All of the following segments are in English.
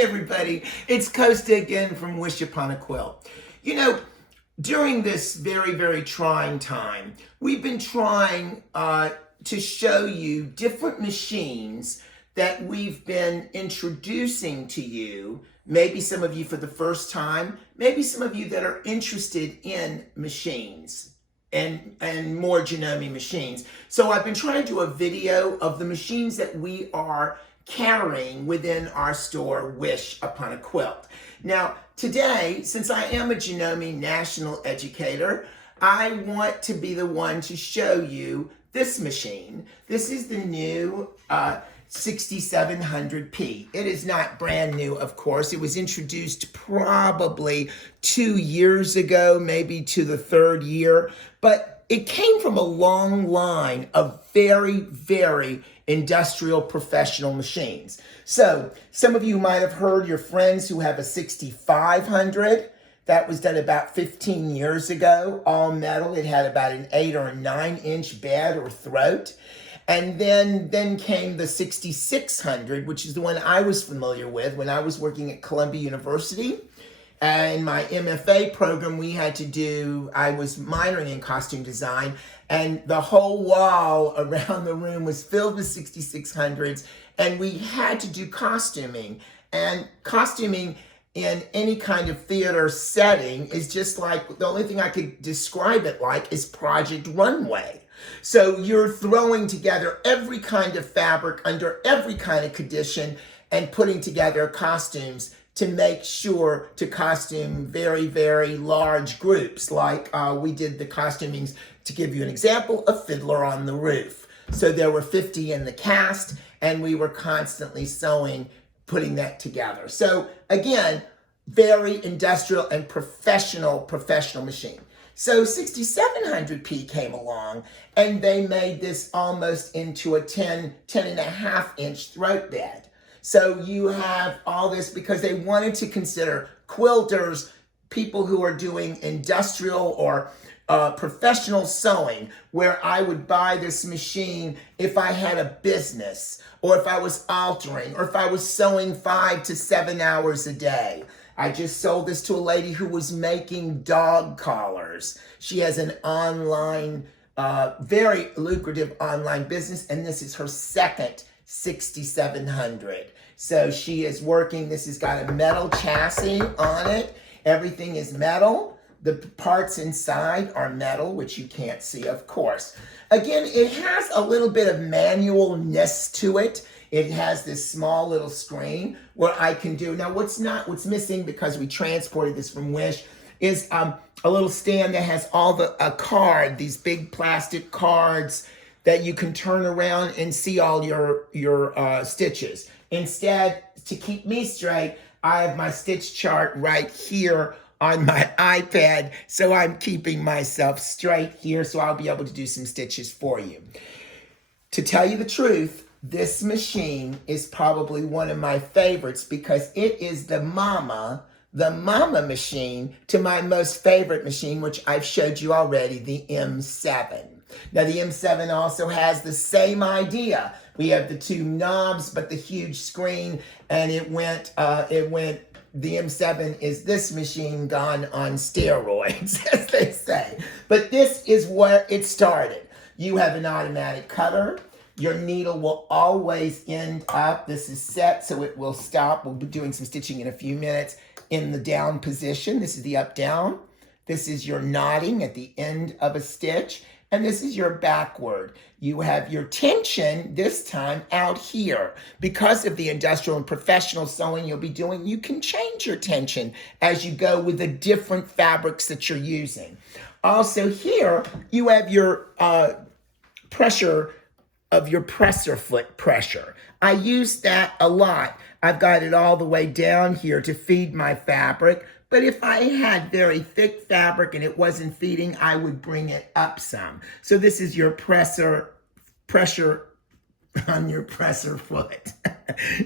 Hey everybody, it's Costa again from Wishuponaquilt. You know, during this very, very trying time, we've been trying to show you different machines that we've been introducing to you. Maybe some of you for the first time, maybe some of you that are interested in machines and more Janome machines. So I've been trying to do a video of the machines that we are carrying within our store, Wishuponaquilt. Now, today, since I am a Janome national educator, I want to be the one to show you this machine. This is the new 6700P. It is not brand new, of course. It was introduced probably 2 years ago, maybe to the third year, but it came from a long line of very, very industrial professional machines. So some of you might have heard your friends who have a 6500. That was done about 15 years ago, all metal. It had about an 8 or a 9-inch bed or throat. And then came the 6600, which is the one I was familiar with when I was working at Columbia University. In my MFA program, I was minoring in costume design, and the whole wall around the room was filled with 6600s, and we had to do costuming. And costuming in any kind of theater setting is just like, the only thing I could describe it like is Project Runway. So you're throwing together every kind of fabric under every kind of condition and putting together costumes to make sure to costume very, very large groups. Like we did the costumings, to give you an example, a Fiddler on the Roof. So there were 50 in the cast, and we were constantly sewing, putting that together. So again, very industrial and professional machine. So 6700P came along, and they made this almost into a 10 and a half inch throat bed. So you have all this because they wanted to consider quilters, people who are doing industrial or professional sewing, where I would buy this machine if I had a business, or if I was altering, or if I was sewing 5 to 7 hours a day. I just sold this to a lady who was making dog collars. She has an online, very lucrative online business, and this is her second 6700. So she is working, this has got a metal chassis on it. Everything is metal. The parts inside are metal, which you can't see, of course. Again, it has a little bit of manualness to it. It has this small little screen where I can do, now what's missing, because we transported this from Wish, is a little stand that has all a card, these big plastic cards that you can turn around and see all your stitches. Instead, to keep me straight, I have my stitch chart right here on my iPad, so I'm keeping myself straight here, so I'll be able to do some stitches for you. To tell you the truth, this machine is probably one of my favorites because it is the mama machine to my most favorite machine, which I've showed you already, the M7. Now the M7 also has the same idea. We have the 2 knobs, but the huge screen, and the M7 is this machine gone on steroids, as they say. But this is where it started. You have an automatic cutter. Your needle will always end up, this is set so it will stop. We'll be doing some stitching in a few minutes in the down position. This is the up down. This is your knotting at the end of a stitch. And this is your backward. You have your tension this time out here. Because of the industrial and professional sewing you'll be doing, you can change your tension as you go with the different fabrics that you're using. Also here, you have your pressure of your presser foot pressure. I use that a lot. I've got it all the way down here to feed my fabric. But if I had very thick fabric and it wasn't feeding, I would bring it up some. So this is your pressure on your presser foot.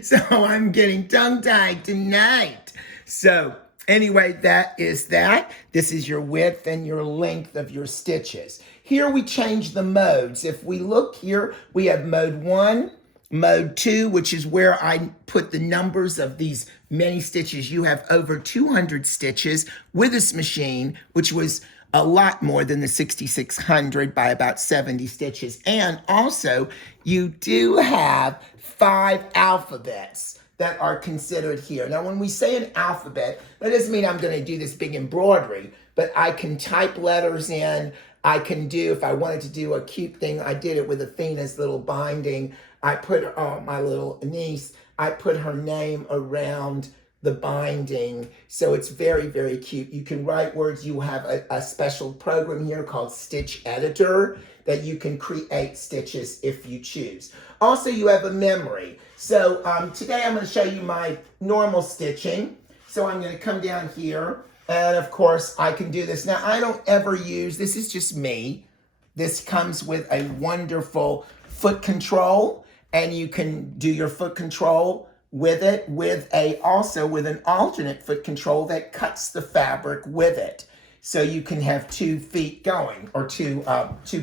So I'm getting tongue-tied tonight. So anyway, that is that. This is your width and your length of your stitches. Here we change the modes. If we look here, we have mode 1, Mode 2, which is where I put the numbers of these many stitches. You have over 200 stitches with this machine, which was a lot more than the 6600 by about 70 stitches. And also, you do have 5 alphabets that are considered here. Now, when we say an alphabet, that doesn't mean I'm going to do this big embroidery, but I can type letters in. I can do, if I wanted to do a cute thing, I did it with Athena's little binding. I put my little niece, I put her name around the binding. So it's very, very cute. You can write words. You have a special program here called Stitch Editor that you can create stitches if you choose. Also, you have a memory. So today I'm going to show you my normal stitching. So I'm going to come down here, and of course I can do this. Now I don't ever use, this is just me. This comes with a wonderful foot control, and you can do your foot control with it, also with an alternate foot control that cuts the fabric with it. So you can have 2 feet going, or two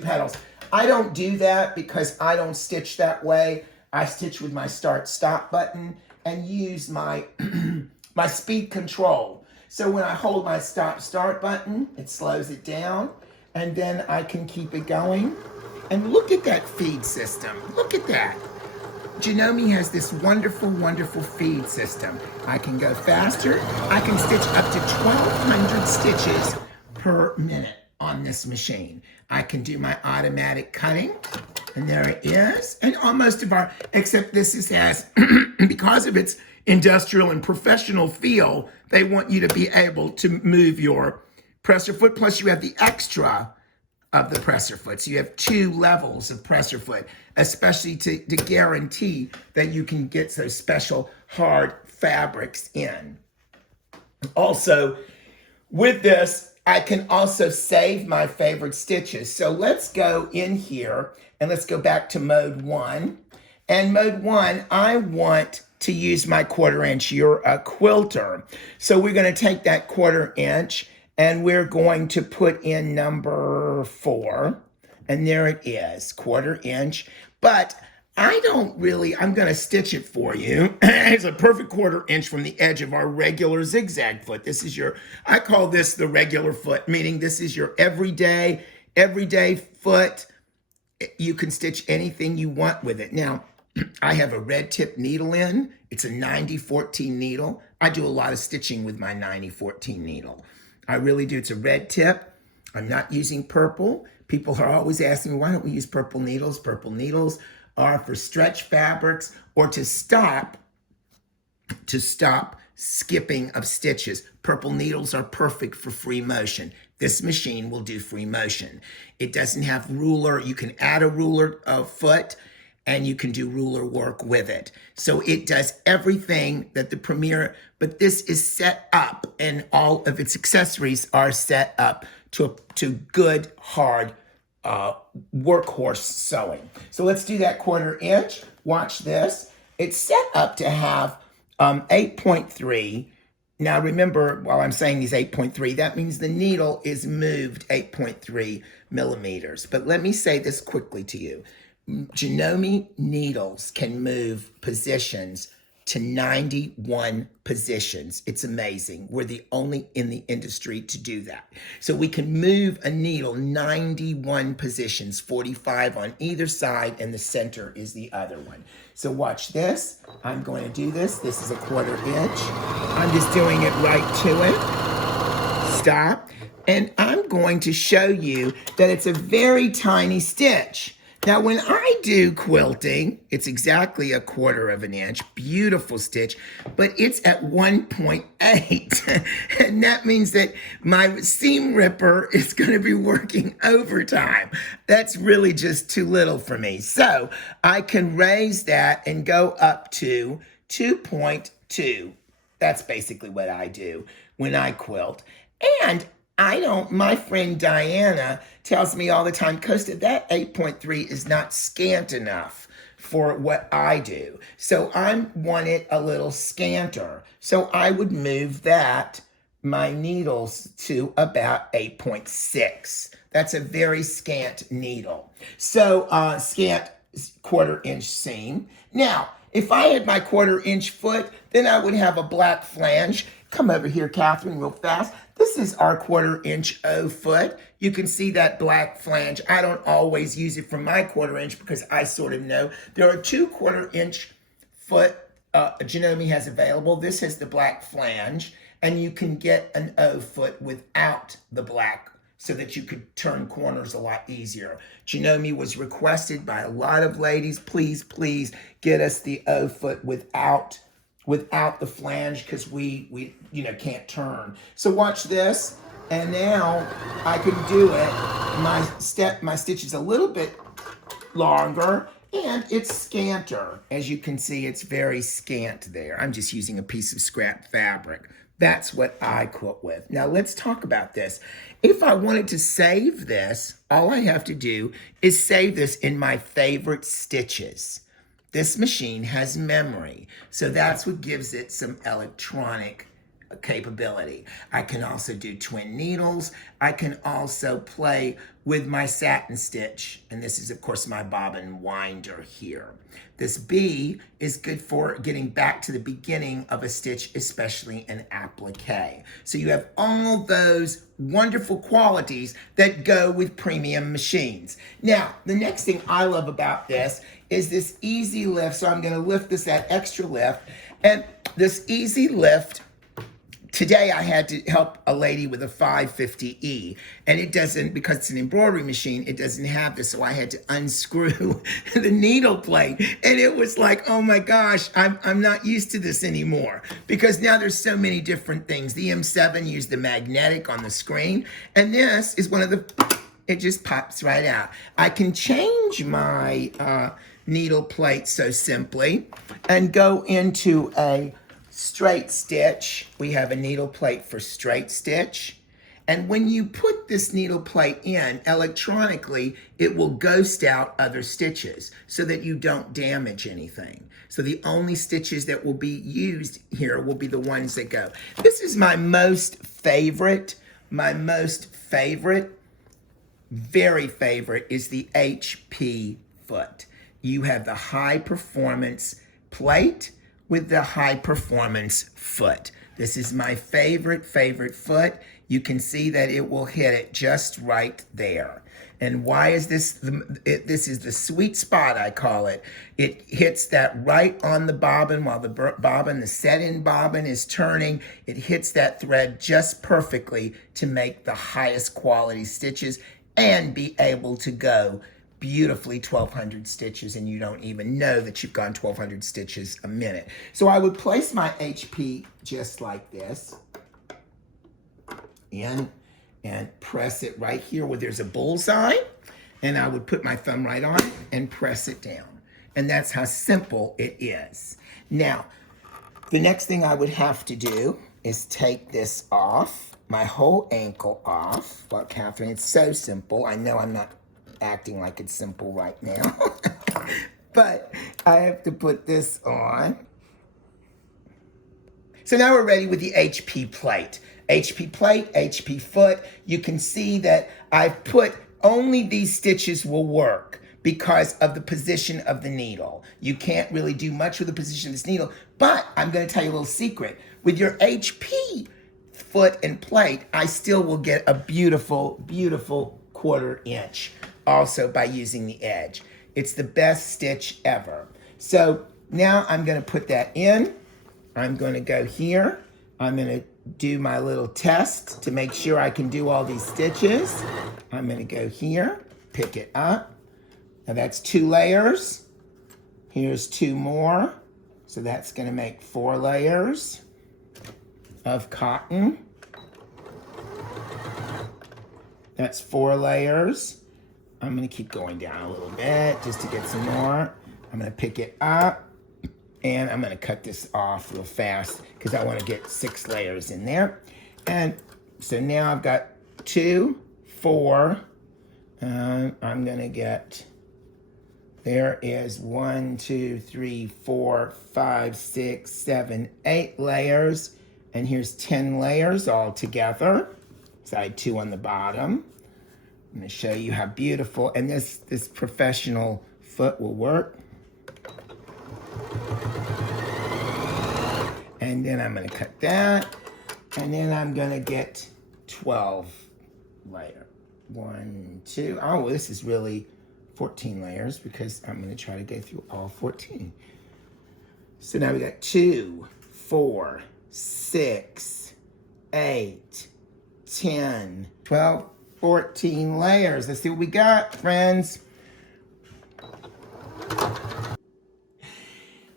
pedals. I don't do that because I don't stitch that way. I stitch with my start-stop button and use my, my speed control. So when I hold my stop-start button, it slows it down, and then I can keep it going. And look at that feed system. Look at that. Janome has this wonderful, wonderful feed system. I can go faster. I can stitch up to 1,200 stitches per minute on this machine. I can do my automatic cutting, and there it is. And on most of our, except this has, because of its industrial and professional feel, they want you to be able to move your presser foot, plus you have the extra of the presser foot. So you have 2 levels of presser foot, especially to guarantee that you can get those special hard fabrics in. Also, with this, I can also save my favorite stitches. So let's go in here and let's go back to mode 1. And mode 1, I want to use my 1/4 inch. You're a quilter. So we're going to take that 1/4 inch and we're going to put in number 4. And there it is, 1/4 inch. But I don't really, I'm going to stitch it for you. It's a perfect 1/4 inch from the edge of our regular zigzag foot. This is your, I call this the regular foot, meaning this is your everyday foot. You can stitch anything you want with it. Now, I have a red tip needle in. It's a 90-14 needle. I do a lot of stitching with my 90-14 needle. I really do. It's a red tip. I'm not using purple. People are always asking me, why don't we use purple needles? Purple needles are for stretch fabrics or to stop skipping of stitches. Purple needles are perfect for free motion. This machine will do free motion. It doesn't have ruler. You can add a ruler foot, and you can do ruler work with it. So it does everything that the Premier, but this is set up, and all of its accessories are set up to good, hard workhorse sewing. So let's do that 1/4 inch. Watch this. It's set up to have 8.3. Now remember, while I'm saying these 8.3, that means the needle is moved 8.3 millimeters. But let me say this quickly to you. Janome needles can move positions to 91 positions. It's amazing. We're the only in the industry to do that. So we can move a needle 91 positions, 45 on either side, and the center is the other one. So watch this. I'm going to do this. This is a 1/4 inch. I'm just doing it right to it. Stop. And I'm going to show you that it's a very tiny stitch. Now, when I do quilting, it's exactly a 1/4 inch, beautiful stitch, but it's at 1.8. And that means that my seam ripper is going to be working overtime. That's really just too little for me. So I can raise that and go up to 2.2. That's basically what I do when I quilt. And my friend Diana tells me all the time, Costa, that 8.3 is not scant enough for what I do. So I want it a little scanter. So I would move my needles to about 8.6. That's a very scant needle. So scant 1/4 inch seam. Now, if I had my 1/4" foot, then I would have a black flange. Come over here, Catherine, real fast. This is our 1/4" O foot. You can see that black flange. I don't always use it for my 1/4" because I sort of know. There are 2 1/4" foot Janome has available. This has the black flange, and you can get an O foot without the black so that you could turn corners a lot easier. Janome was requested by a lot of ladies, please, please get us the O foot without the flange because we can't turn. So watch this, and now I can do it. My stitch is a little bit longer, and it's scanter. As you can see, it's very scant there. I'm just using a piece of scrap fabric. That's what I quilt with. Now let's talk about this. If I wanted to save this, all I have to do is save this in my favorite stitches. This machine has memory, so that's what gives it some electronic capability. I can also do twin needles. I can also play with my satin stitch. And this is, of course, my bobbin winder here. This B is good for getting back to the beginning of a stitch, especially in applique. So you have all those wonderful qualities that go with premium machines. Now, the next thing I love about this is this easy lift. So I'm going to lift this at extra lift. And this easy lift, today I had to help a lady with a 550E, and it doesn't, because it's an embroidery machine, it doesn't have this, so I had to unscrew the needle plate, and it was like, oh my gosh, I'm not used to this anymore, because now there's so many different things. The M7 used the magnetic on the screen, and this is one of the, it just pops right out. I can change my needle plate so simply, and go into a straight stitch. We have a needle plate for straight stitch. And when you put this needle plate in electronically, it will ghost out other stitches so that you don't damage anything. So the only stitches that will be used here will be the ones that go. This is my most favorite, very favorite is the HP foot. You have the high performance plate with the high performance foot. This is my favorite foot. You can see that it will hit it just right there. And why is this? This is the sweet spot, I call it. It hits that right on the bobbin while the set-in bobbin is turning. It hits that thread just perfectly to make the highest quality stitches and be able to go beautifully 1,200 stitches, and you don't even know that you've gone 1,200 stitches a minute. So I would place my HP just like this in and press it right here where there's a bullseye, and I would put my thumb right on it and press it down. And that's how simple it is. Now, the next thing I would have to do is take this off, my whole ankle off. Well, Catherine, it's so simple. I know I'm not acting like it's simple right now, but I have to put this on. So now we're ready with the HP plate. HP plate, HP foot. You can see that I've put only these stitches will work because of the position of the needle. You can't really do much with the position of this needle, but I'm going to tell you a little secret. With your HP foot and plate, I still will get a beautiful, beautiful 1/4" also by using the edge. It's the best stitch ever. So now I'm going to put that in. I'm going to go here. I'm going to do my little test to make sure I can do all these stitches. I'm going to go here, pick it up. Now that's 2 layers. Here's 2 more. So that's going to make 4 layers of cotton. That's 4 layers. I'm going to keep going down a little bit just to get some more. I'm going to pick it up, and I'm going to cut this off real fast because I want to get 6 layers in there. And so now I've got 2, 4. I'm going to get, there is 1, 2, 3, 4, 5, 6, 7, 8 layers. And here's 10 layers all together. Side 2 on the bottom. I'm going to show you how beautiful, and this professional foot will work. then I'm gonna cut that, and then I'm gonna get 12 layer. 1, 2, oh, this is really 14 layers because I'm gonna try to go through all 14. So now we got 2, 4, 6, 8, 10, 12, 14 layers. Let's see what we got, friends.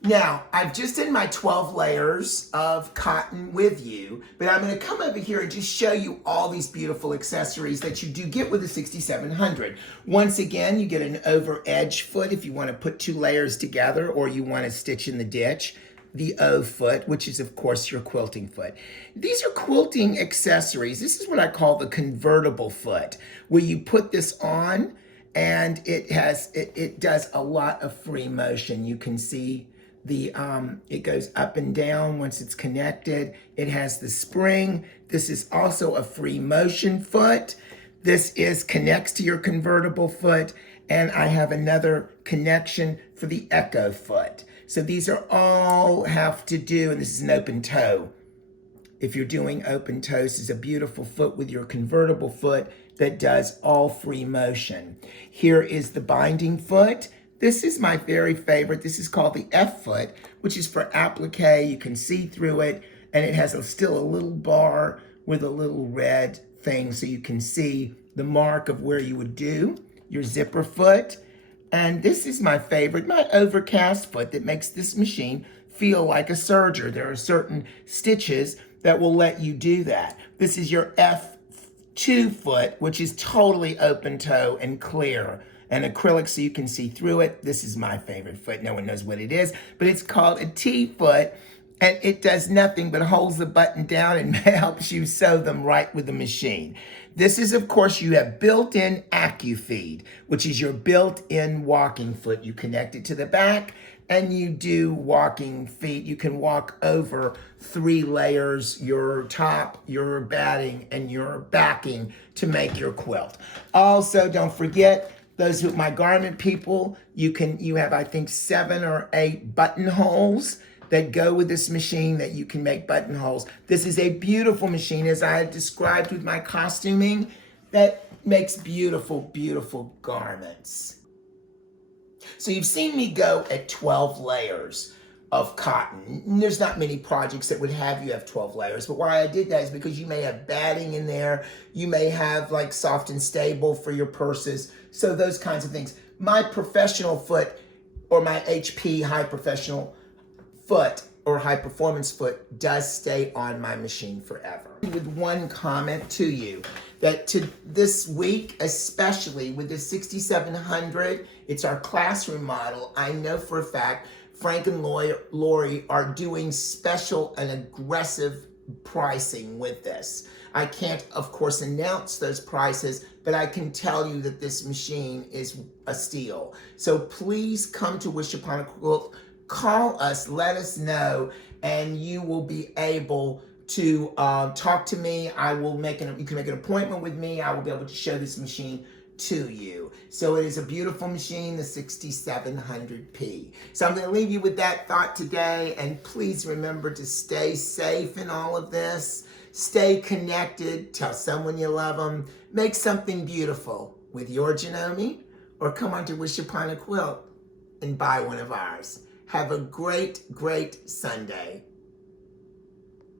Now, I've just done my 12 layers of cotton with you, but I'm gonna come over here and just show you all these beautiful accessories that you do get with the 6700. Once again, you get an over edge foot if you wanna put 2 layers together or you wanna stitch in the ditch. The O foot, which is of course your quilting foot. These are quilting accessories. This is what I call the convertible foot, where you put this on and it does a lot of free motion. You can see it goes up and down once it's connected. It has the spring. This is also a free motion foot. This connects to your convertible foot, and I have another connection for the echo foot. So these are all have to do, and this is an open toe. If you're doing open toes, this is a beautiful foot with your convertible foot that does all free motion. Here is the binding foot. This is my very favorite. This is called the F foot, which is for applique. You can see through it, and it has still a little bar with a little red thing so you can see the mark of where you would do your zipper foot. And this is my favorite, my overcast foot that makes this machine feel like a serger. There are certain stitches that will let you do that. This is your F2 foot, which is totally open toe and clear and acrylic so you can see through it. This is my favorite foot. No one knows what it is, but it's called a T foot, and it does nothing but holds the button down and helps you sew them right with the machine. This is, of course, you have built-in AccuFeed, which is your built-in walking foot. You connect it to the back and you do walking feet. You can walk over 3 layers, your top, your batting, and your backing to make your quilt. Also, don't forget, those who my garment people, you have, I think, 7 or 8 buttonholes that go with this machine that you can make buttonholes. This is a beautiful machine, as I had described with my costuming, that makes beautiful, beautiful garments. So you've seen me go at 12 layers of cotton. There's not many projects that would have you have 12 layers, but why I did that is because you may have batting in there, you may have like soft and stable for your purses, so those kinds of things. My professional foot, or my HP high professional foot or high performance foot, does stay on my machine forever. With one comment to you, that this week, especially with the 6700, it's our classroom model. I know for a fact Frank and Lori are doing special and aggressive pricing with this. I can't, of course, announce those prices, but I can tell you that this machine is a steal. So please come to wishuponaquilt, call us, let us know, and you will be able to talk to me. You can make an appointment with me. I will be able to show this machine to you. So it is a beautiful machine, the 6700P. So I'm going to leave you with that thought today, and please remember to stay safe in all of this. Stay connected, tell someone you love them, make something beautiful with your Janome, or come on to Wishuponaquilt and buy one of ours. Have a great, great Sunday.